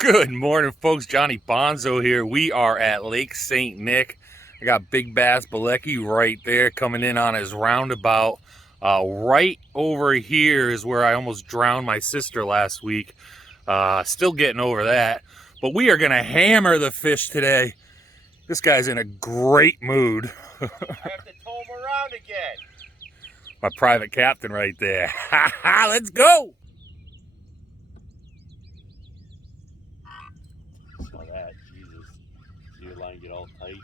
Good morning, folks. Jonny Bonzo here. We are at Lake St. Nick. I got Big Bass Balecki right there coming in on his roundabout. Right over here is where I almost drowned my sister last week. Still getting over that. But we are going to hammer the fish today. This guy's in a great mood. I have to tow him around again. My private captain right there. Let's go! Saw that, Jesus. See your line get all tight.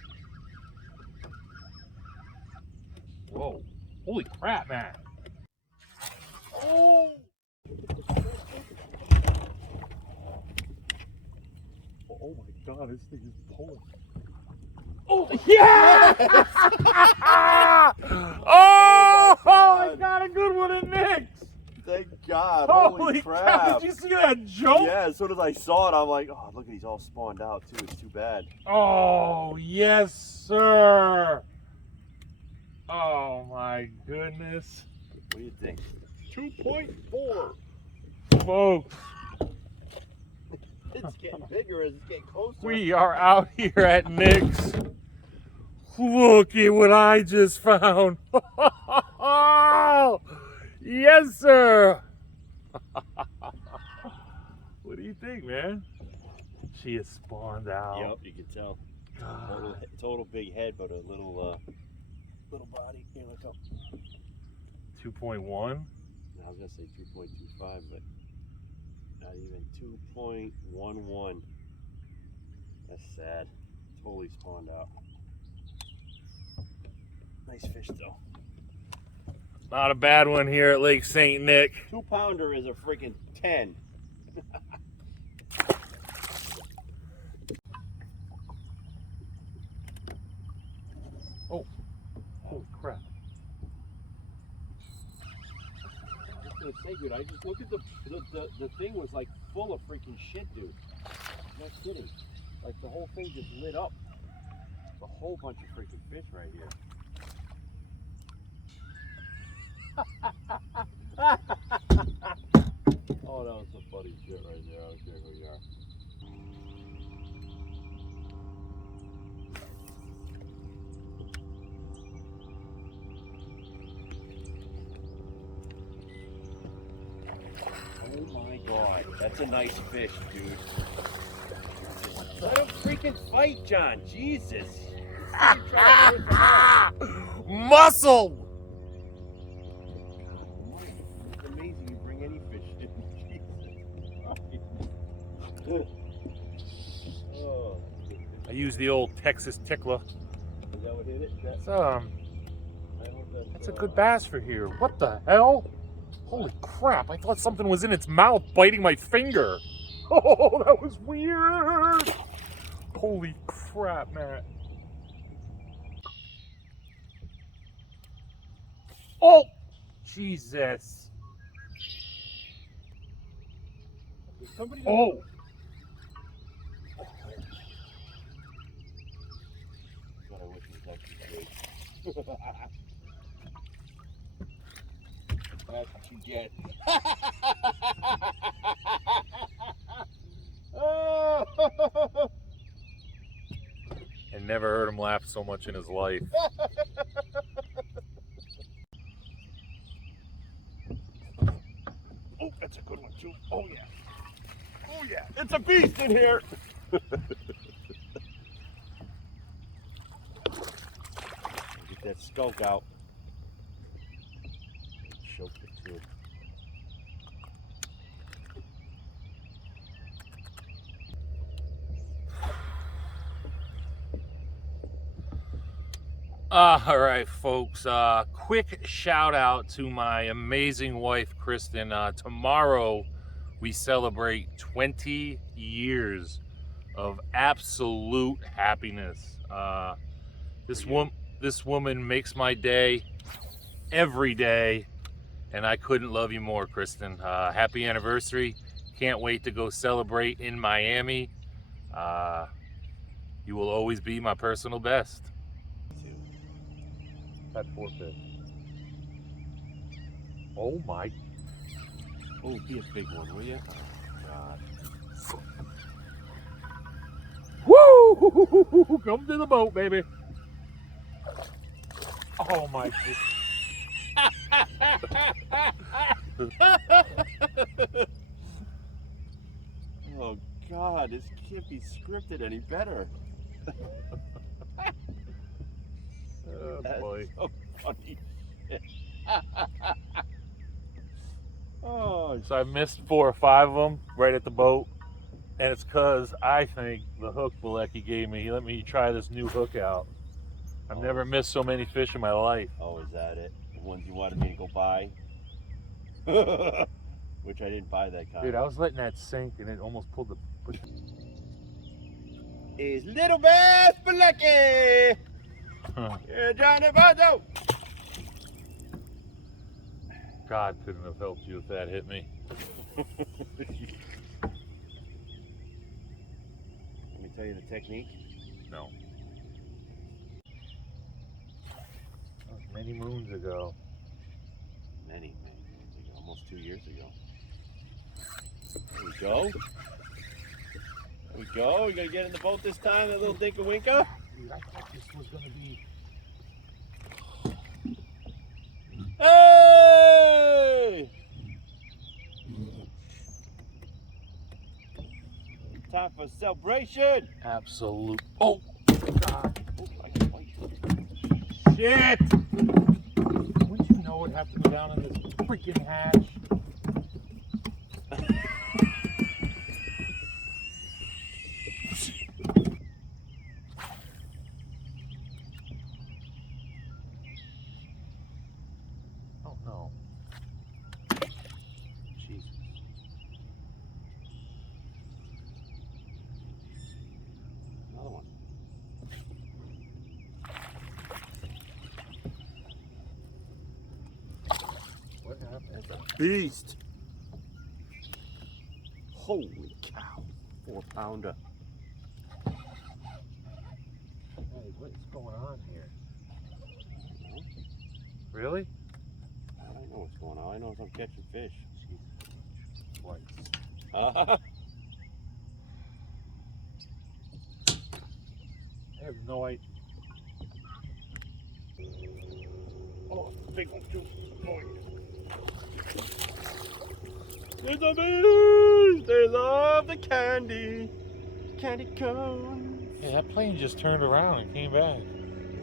Whoa. Holy crap, man. Oh! Oh my God, this thing is pulling. Oh, yeah! Oh, I got a good one in Nick's. Thank God. Holy crap. crap. Did you see that jump? Yeah, as soon as I saw it, I'm like, oh, look at he's all spawned out, too. It's too bad. Oh, yes, sir. Oh, my goodness. What do you think? 2.4. Folks, It's getting bigger as it's getting closer. we are out here at Nick's. Look at what I just found. Yes, sir. What do you think, man? She is spawned out. Yep, you can tell. Total big head, but a little body. Here, look up. 2.1. I was gonna say 2.25, but not even 2.11. That's sad. Totally spawned out. Nice fish though. Not a bad one here at Lake St. Nick. 2-pounder is a freaking 10. Oh, holy crap. I was gonna say, dude, I just look at the thing was like full of freaking shit, dude. I'm not kidding. Like the whole thing just lit up. It's a whole bunch of freaking fish right here. Oh, that was some funny shit right there. I don't care who you are. Oh my God, that's a nice fish, dude. Let him freaking fight, John. Jesus. Muscle! It's amazing you bring any fish in. Jesus. Oh. I use the old Texas tickler. Is that what hit it? That's, I hope that's a good bass for here. What the hell? Holy crap, I thought something was in its mouth biting my finger. Oh, that was weird. Holy crap, man. Oh, Jesus. Somebody. Oh. God, I wish it was actually big. That's what you get. I never heard him laugh so much in his life. Oh, that's a good one too. Oh yeah. Oh yeah. It's a beast in here. Get that skunk out. Choked it too. All right, folks. Quick shout out to my amazing wife, Kristen. Tomorrow we celebrate 20 years of absolute happiness. This woman makes my day every day, and I couldn't love you more, Kristen. Happy anniversary. Can't wait to go celebrate in Miami. You will always be my personal best. That 4 fish. Oh my. Oh, be a big one, will you? Oh, God. Ooh, come to the boat, baby. Oh my Oh God, this can't be scripted any better. Oh That's boy. so funny shit. Oh, So I missed 4 or 5 of them right at the boat. And it's because I think the hook Bilecki gave me, he let me try this new hook out. I've never missed so many fish in my life. oh, is that it? The ones you wanted me to go buy? Which I didn't buy that kind. Dude, I was letting that sink and it almost pulled the... Is Little Bass Bilecki! Yeah, Jonny Bonzo! God couldn't have helped you if that hit me. Let me tell you the technique. No. That was many moons ago. Many moons ago, almost 2 years ago. There we go. There we go. We gonna get in the boat this time, that little dinka winka? Dude, I thought this was gonna be... Hey! Time for celebration! Absolute... Oh! God. Oh, I can bite. Shit! Wouldn't you know it'd have to go down in this freaking hatch? Oh no. Jesus. Another one. What happened? That's a beast. Holy cow. 4-pounder. Hey, what's going on here? I don't know. Really? I don't know what's going on. I know I'm catching fish. Twice. I have no idea. Oh, big one too. Oh, it's a beast! They love the candy. Candy cones. Yeah, that plane just turned around and came back.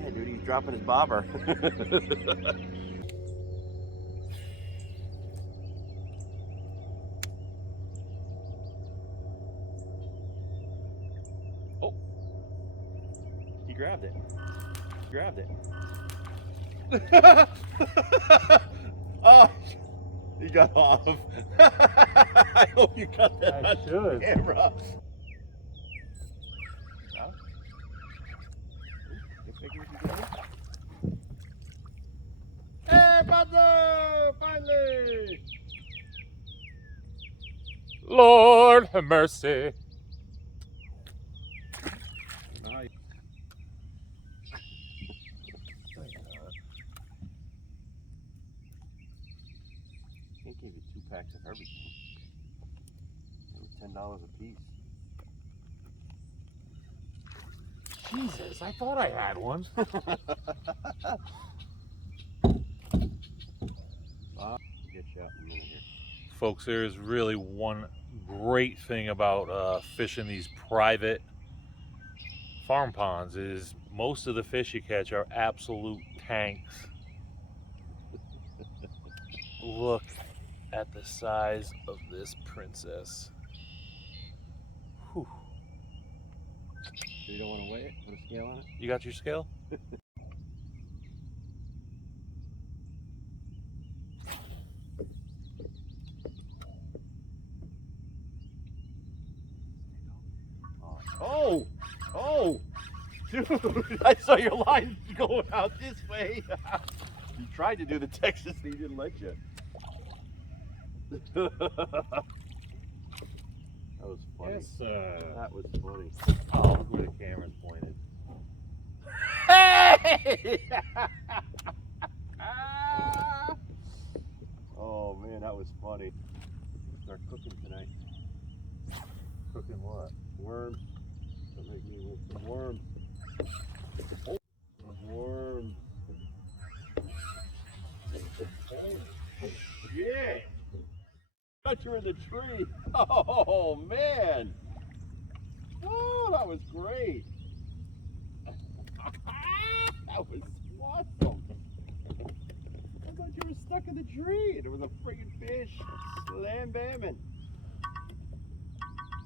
Yeah, dude, he's dropping his bobber. Oh, he grabbed it. Grabbed it. Oh, he got off. I hope you got that I on should. camera. Huh? Hey, Bonzo! Finally! Lord have mercy. Nice. Can't give you 2 packs of everything. They were $10 a piece. Jesus, I thought I had one. Get shot in a minute here. Folks, there is really one great thing about fishing these private farm ponds is most of the fish you catch are absolute tanks. Look at the size of this princess. Whew. So you don't want to weigh it? Put a scale on it? You got your scale? Oh! Oh! Dude, I saw your line going out this way. You tried to do the Texas and he didn't let you. That was funny. Yes, sir. That was funny. Oh, look where the camera's pointed. Hey! Oh man, that was funny. Start cooking tonight. Cooking what? Worms. Don't make me with the worm. Oh, the worm. Yeah. Got you in the tree. Oh man. Oh, that was great. That was awesome. I thought you were stuck in the tree. There was a friggin' fish. Slam bamming.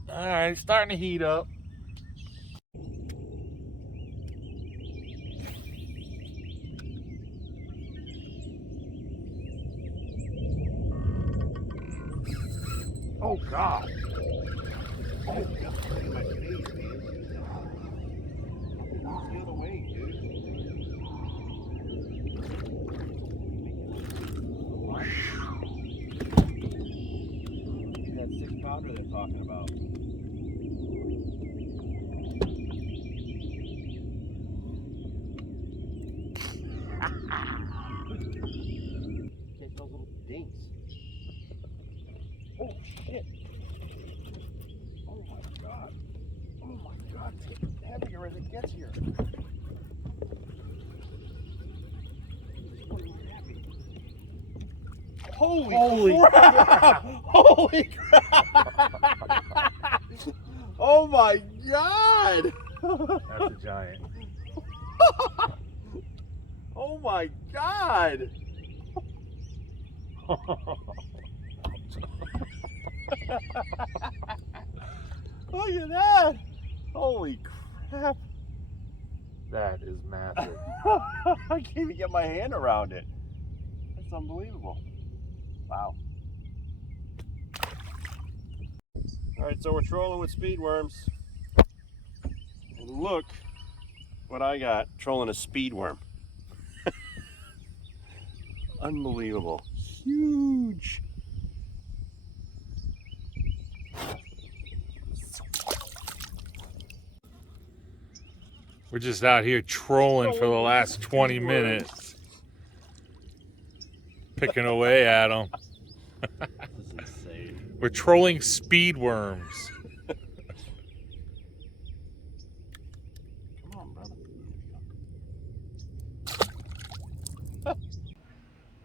All right, starting to heat up. Oh God. Oh God. Look at my face, man. Move the other way, dude. See that 6-pounder they're talking about. Catch those little dinks. Oh shit. Oh my God. Oh my God. It's getting heavier as it gets here. Holy crap! Holy crap! Oh my God! That's a giant. Oh my God! Look at that! Holy crap! That is massive. I can't even get my hand around it. That's unbelievable. Wow. Alright, so we're trolling with speed worms. And look what I got trolling a speed worm. Unbelievable. Huge. We're just out here trolling for the last 20 minutes. Picking away at them. This is insane. We're trolling speed worms. Come on, brother.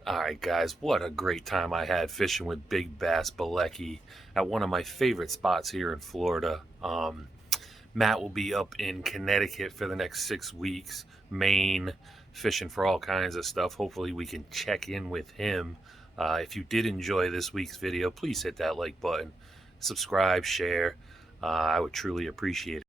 All right, guys, what a great time I had fishing with Big Bass Balecki at one of my favorite spots here in Florida. Matt will be up in Connecticut for the next 6 weeks, Maine, fishing for all kinds of stuff. Hopefully we can check in with him. If you did enjoy this week's video, please hit that like button, subscribe, share. I would truly appreciate it.